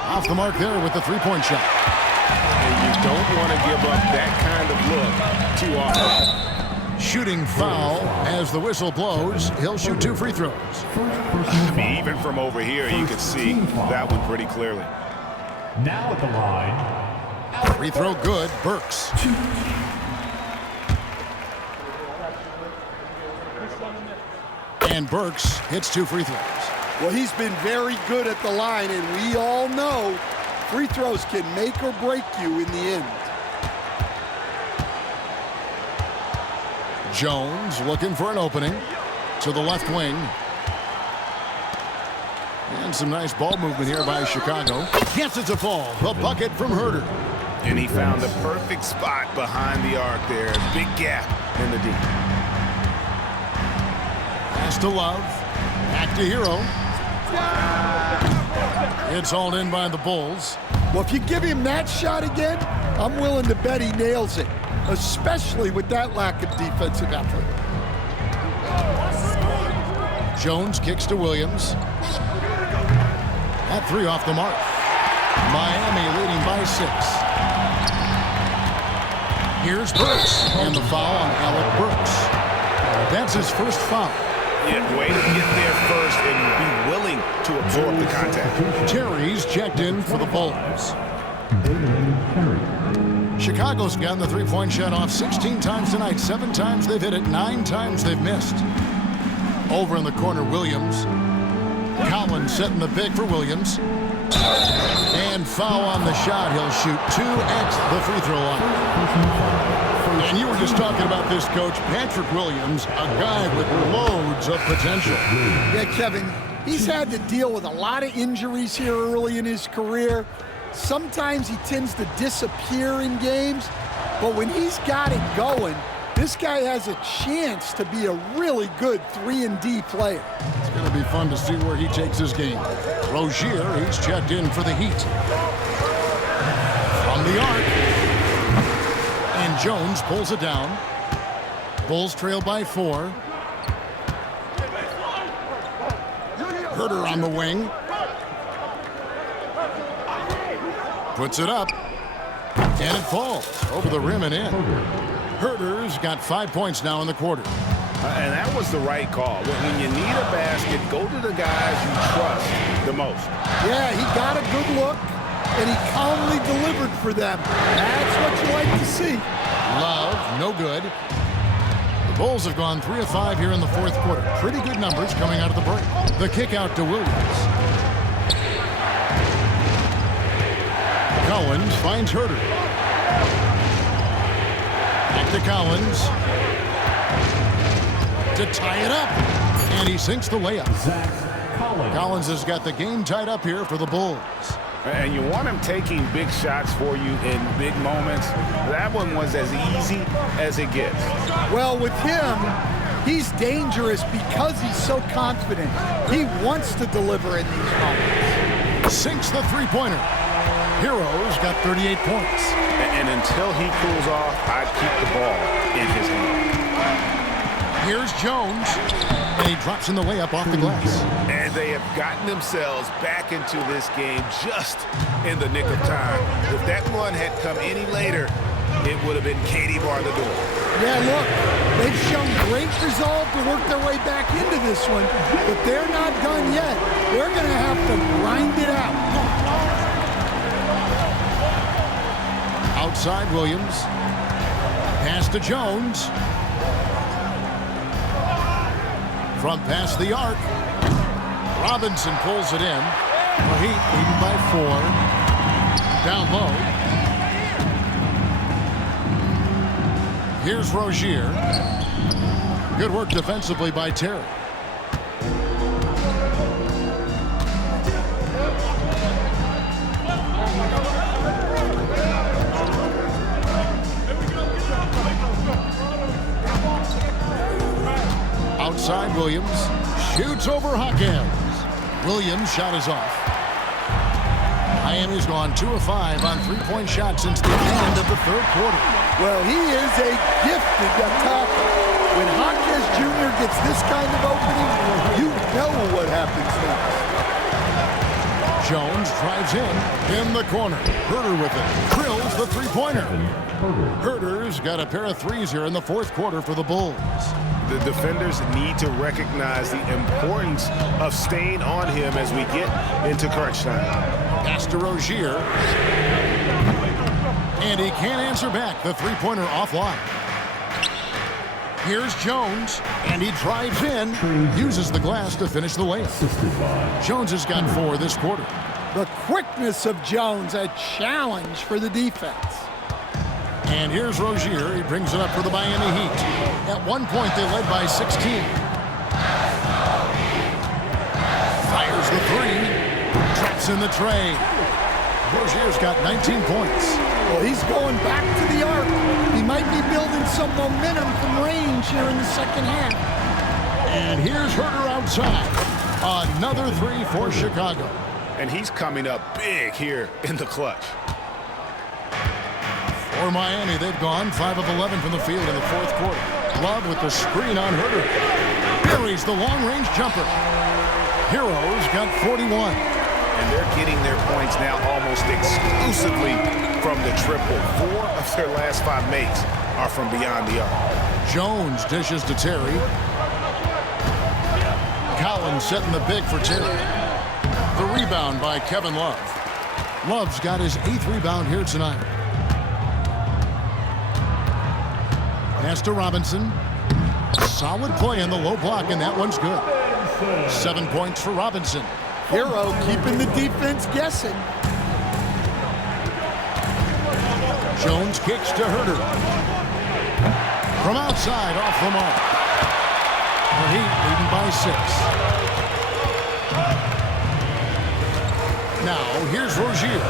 Off the mark there with the three-point shot. And you don't want to give up that kind of look too often. Shooting foul as the whistle blows. He'll shoot 2 free throws. Even from over here, you can see that one pretty clearly. Now at the line, Free throw good, Burks. And Burks hits 2 free throws. Well, he's been very good at the line, and we all know free throws can make or break you in the end. Jones looking for an opening to the left wing. And some nice ball movement here by Chicago. Gets it to fall. The bucket from Herter. And he found the perfect spot behind the arc there. Big gap in the D. Pass to Love. Back to Herro. It's hauled in by the Bulls. Well, if you give him that shot again, I'm willing to bet he nails it, especially with that lack of defensive effort. Jones kicks to Williams. That 3 off the mark. Miami leading by 6. Here's Burks, and the foul on Alec Burks. That's his first foul. Yeah, way to get there first and be willing to absorb the contact. Terry's checked in for the Bulls. Chicago's gotten the three-point shot off 16 times tonight. 7 times they've hit it, 9 times they've missed. Over in the corner, Williams. Collins setting the pick for Williams. And foul on the shot. He'll shoot 2 at the free throw line. And you were just talking about this, Coach. Patrick Williams, a guy with loads of potential. Yeah, Kevin, he's had to deal with a lot of injuries here early in his career. Sometimes he tends to disappear in games, but when he's got it going, this guy has a chance to be a really good 3-and-D player. It's going to be fun to see where he takes his game. Rozier, he's checked in for the Heat. From the arc. And Jones pulls it down. Bulls trail by 4. Herter on the wing. Puts it up. And it falls over the rim and in. Herter's got 5 points now in the quarter. And that was the right call. When you need a basket, go to the guys you trust the most. Yeah, he got a good look, and he calmly delivered for them. That's what you like to see. Love, no good. The Bulls have gone 3 of 5 here in the fourth quarter. Pretty good numbers coming out of the break. The kick out to Williams. Collins finds Herter. Back to Collins. To tie it up. And he sinks the layup. Collins has got the game tied up here for the Bulls. And you want him taking big shots for you in big moments. That one was as easy as it gets. Well, with him, he's dangerous because he's so confident. He wants to deliver in these moments. Sinks the three-pointer. Herro's got 38 points. And until he cools off, I'd keep the ball in his hand. Here's Jones. And he drops in the layup off the glass. And they have gotten themselves back into this game just in the nick of time. If that one had come any later, it would have been Katie bar the door. Yeah, look, they've shown great resolve to work their way back into this one, but they're not done yet. They're going to have to grind it out. Outside Williams. Pass to Jones. From past the arc. Robinson pulls it in. The Heat leading by 4. Down low. Here's Rozier. Good work defensively by Terry. Outside Williams. Shoots over Hawkins. Williams' shot is off. Miami's gone 2 of 5 on three-point shots since the end of the third quarter. Well, he is a gifted attacker. When Hawkins Jr. gets this kind of opening, you know what happens next. Jones drives in the corner. Herter with it. Drills the three-pointer. Herter's got a pair of threes here in the fourth quarter for the Bulls. The defenders need to recognize the importance of staying on him as we get into crunch time. Pass to Rozier. And he can't answer back. The three-pointer offline. Here's Jones, and he drives in, uses the glass to finish the layup. Jones has got 4 this quarter. The quickness of Jones, a challenge for the defense. And here's Rozier. He brings it up for the Miami Heat. At one point, they led by 16. Fires the 3. Traps in the tray. Rozier's got 19 points. Well, he's going back to the arc. He might be building some momentum from range here in the second half. And here's Herro outside. Another 3 for Chicago. And he's coming up big here in the clutch. For Miami, they've gone 5 of 11 from the field in the fourth quarter. Love with the screen on Herro. Buries the long-range jumper. Herro's got 41. And they're getting their points now almost exclusively from the triple. 4 of their last 5 makes are from beyond the arc. Jones dishes to Terry. Collins setting the big for Terry. The rebound by Kevin Love. Love's got his 8th rebound here tonight. Pass to Robinson. Solid play in the low block, and that one's good. 7 points for Robinson. Herro keeping the defense guessing. Jones kicks to Herro. From outside, off the mark. The Heat leading by 6. Now, here's Rozier.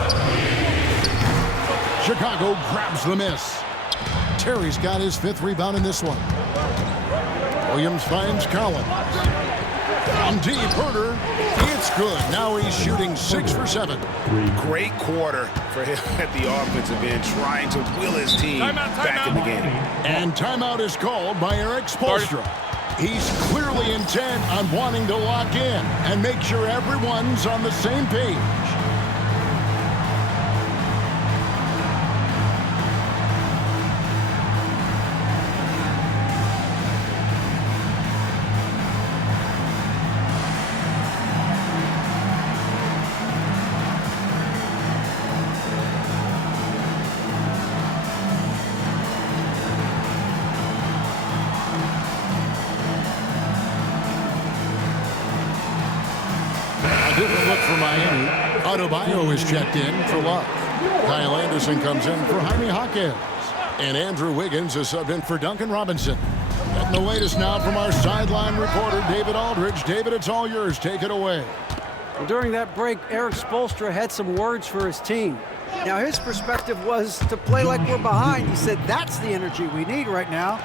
Chicago grabs the miss. Terry's got his 5th rebound in this one. Williams finds Collins. From deep, Herro. It's good. Now he's shooting 6 for 7. Great quarter for him at the offensive end, trying to will his team back in the game. And timeout is called by Eric Spoelstra. He's clearly intent on wanting to lock in and make sure everyone's on the same page. Different look for Miami. Adebayo is checked in for Love. Kyle Anderson comes in for Jaime Jaquez. And Andrew Wiggins is subbed in for Duncan Robinson. Getting the latest now from our sideline reporter, David Aldridge. David, it's all yours. Take it away. Well, during that break, Eric Spoelstra had some words for his team. Now, his perspective was to play like we're behind. He said, that's the energy we need right now.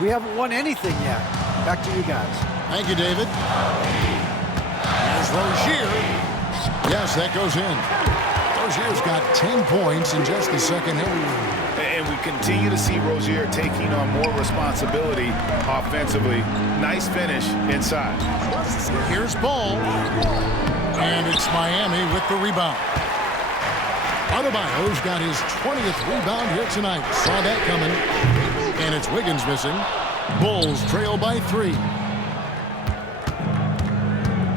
We haven't won anything yet. Back to you guys. Thank you, David. There's Rozier. Yes, that goes in. Rozier's got 10 points in just the second half. And we continue to see Rozier taking on more responsibility offensively. Nice finish inside. Here's Ball. And it's Miami with the rebound. Adebayo's got his 20th rebound here tonight. Saw that coming. And it's Wiggins missing. Bulls trail by 3.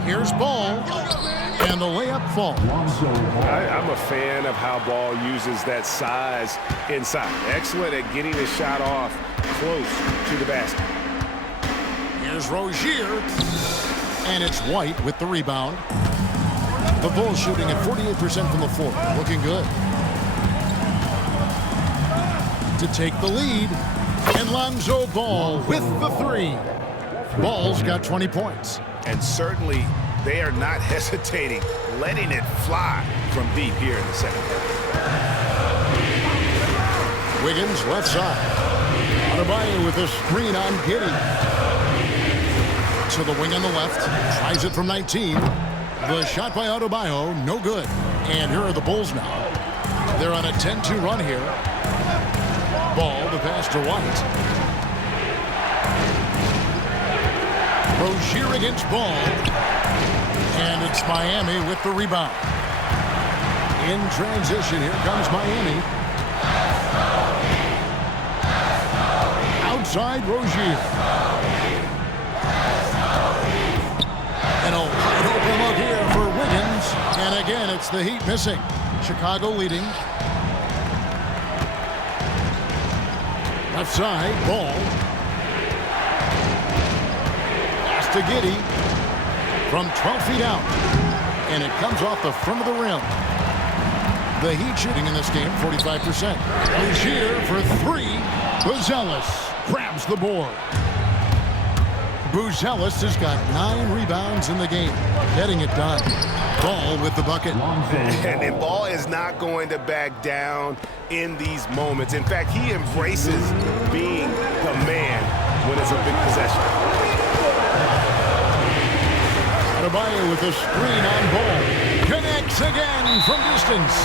Here's Ball. And the layup falls. I'm a fan of how Ball uses that size inside. Excellent at getting his shot off close to the basket. Here's Rozier. And it's White with the rebound. The Bulls shooting at 48% from the floor. Looking good. To take the lead. And Lonzo Ball with the 3. Ball's got 20 points. And certainly they are not hesitating, letting it fly from deep here in the second half. Wiggins left side. Adebayo with a screen on Giddey. To the wing on the left. Tries it from 19. The shot by Adebayo, no good. And here are the Bulls now. They're on a 10-2 run here. Ball, the pass to White. Rozier against Ball. And it's Miami with the rebound. In transition, here comes Miami. Outside Rozier. And a wide open look here for Wiggins. And again, it's the Heat missing. Chicago leading. Left side, Ball. Pass to Giddey from 12 feet out. And it comes off the front of the rim. The Heat shooting in this game, 45%. Rozier for three. Buzelis grabs the board. Buzelis has got 9 rebounds in the game, getting it done. Ball with the bucket. And Ball is not going to back down in these moments. In fact, he embraces being the man when it's a big possession. Adebayo with a screen on Ball. Connects again from distance.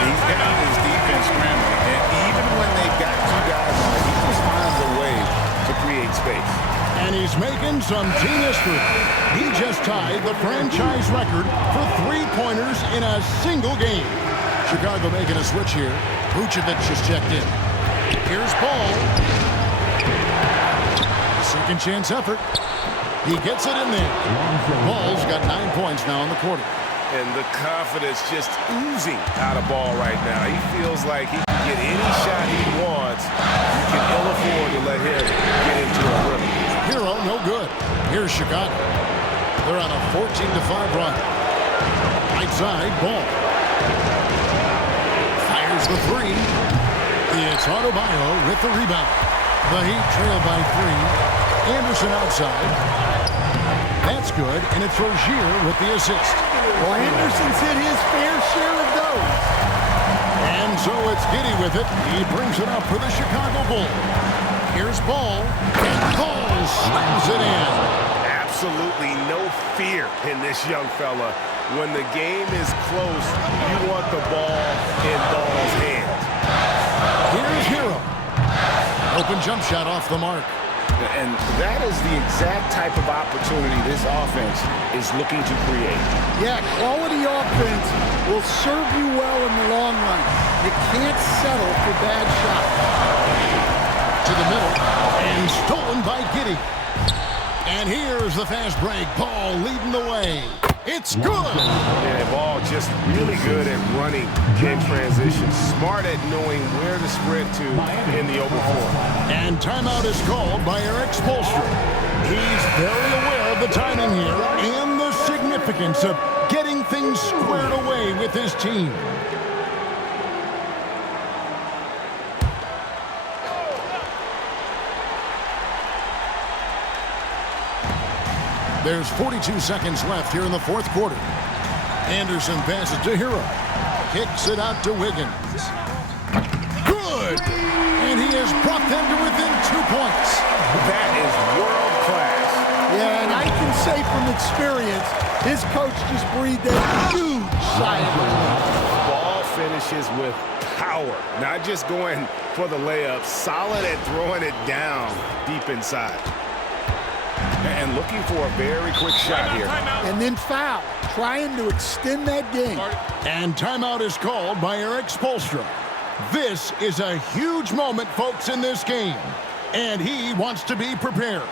He's got his defense scrambling, and even when they've got 2 guys on it, he just finds a way to create space. And he's making some team history. He just tied the franchise record for 3-pointers in a single game. Chicago making a switch here. Vucevic just checked in. Here's Ball. Second chance effort. He gets it in there. Ball's got 9 points now in the quarter. And the confidence just oozing out of Ball right now. He feels like he can get any shot he wants. You can ill afford to let him get into a rhythm. Herro, no good. Here's Chicago. They're on a 14-5 run. Right side, Ball. Fires the three. It's Adebayo with the rebound. The Heat trail by 3. Anderson outside. That's good, and it's Rozier with the assist. Well, Anderson's hit his fair share of those. And so it's Giddey with it. He brings it up for the Chicago Bulls. Here's Ball, and Ball slams it in. Absolutely no fear in this young fella. When the game is close, you want the ball in Ball's hands. Here's Herro. Open jump shot off the mark. And that is the exact type of opportunity this offense is looking to create. Yeah, quality offense will serve you well in the long run. You can't settle for bad shots. To the middle, and stolen by Giddey. And here's the fast break. Ball leading the way. It's good. Yeah, Ball just really good at running in transition. Smart at knowing where to sprint to in the open floor. And timeout is called by Eric Spoelstra. He's very aware of the timing here and the significance of getting things squared away with his team. There's 42 seconds left here in the fourth quarter. Anderson passes to Herro. Kicks it out to Wiggins. Good! And he has brought them to within 2 points. That is world class. Yeah, and I can say from experience, his coach just breathed a huge sigh of relief. Ball finishes with power, not just going for the layup, solid at throwing it down deep inside. And looking for a very quick shot here. And then foul, trying to extend that game. And timeout is called by Eric Spoelstra. This is a huge moment, folks, in this game. And he wants to be prepared.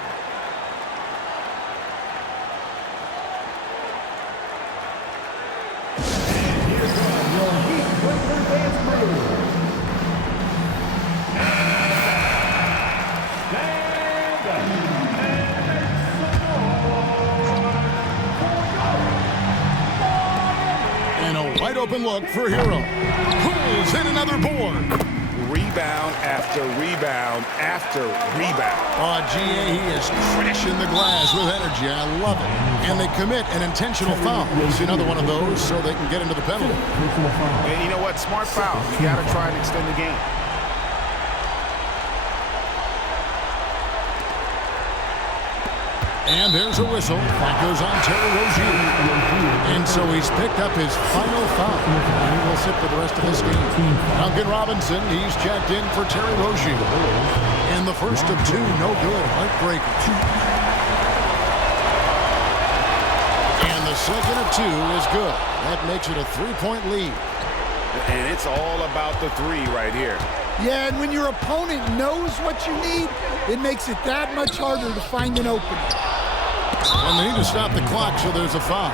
Wide open look for Herro. Pulls in another board. Rebound after rebound after rebound. Oh, GA, he is crashing the glass with energy. I love it. And they commit an intentional foul. It's another one of those so they can get into the penalty. And you know what? Smart foul. You got to try and extend the game. And there's a whistle. That goes on Terry Rozier. And so he's picked up his final foul. He will sit for the rest of this game. Duncan Robinson, he's checked in for Terry Rozier. And the first of 2, no good. Heartbreaker. And the second of 2 is good. That makes it a 3-point lead. And it's all about the 3 right here. Yeah, and when your opponent knows what you need, it makes it that much harder to find an opening. And they need to stop the clock, so there's a foul.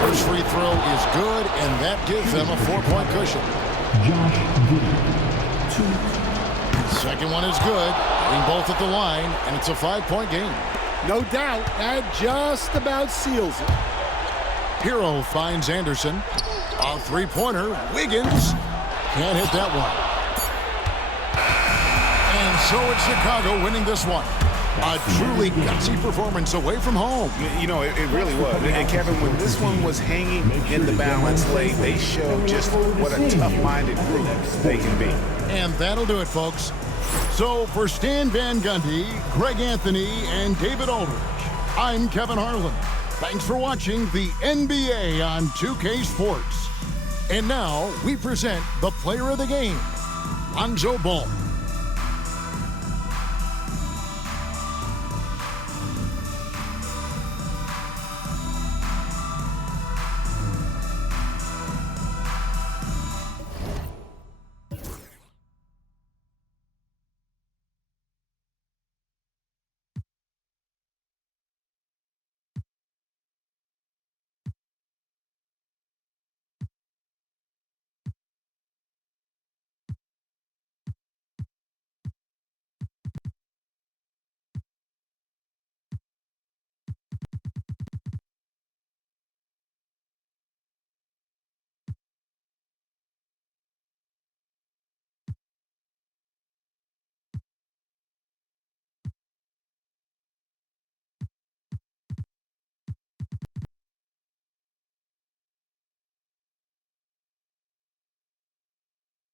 First free throw is good, and that gives them a 4-point cushion. Josh Giddey. 2. Second one is good. Hitting both at the line, and it's a 5-point game. No doubt, that just about seals it. Herro finds Anderson. A three-pointer. Wiggins can't hit that one. And so it's Chicago winning this one. A truly gutsy performance away from home. You know, it really was. And Kevin, when this one was hanging in the balance late, they showed just what a tough-minded group they can be. And that'll do it, folks. So for Stan Van Gundy, Greg Anthony, and David Aldridge, I'm Kevin Harlan. Thanks for watching the NBA on 2K Sports. And now we present the player of the game, Lonzo Ball.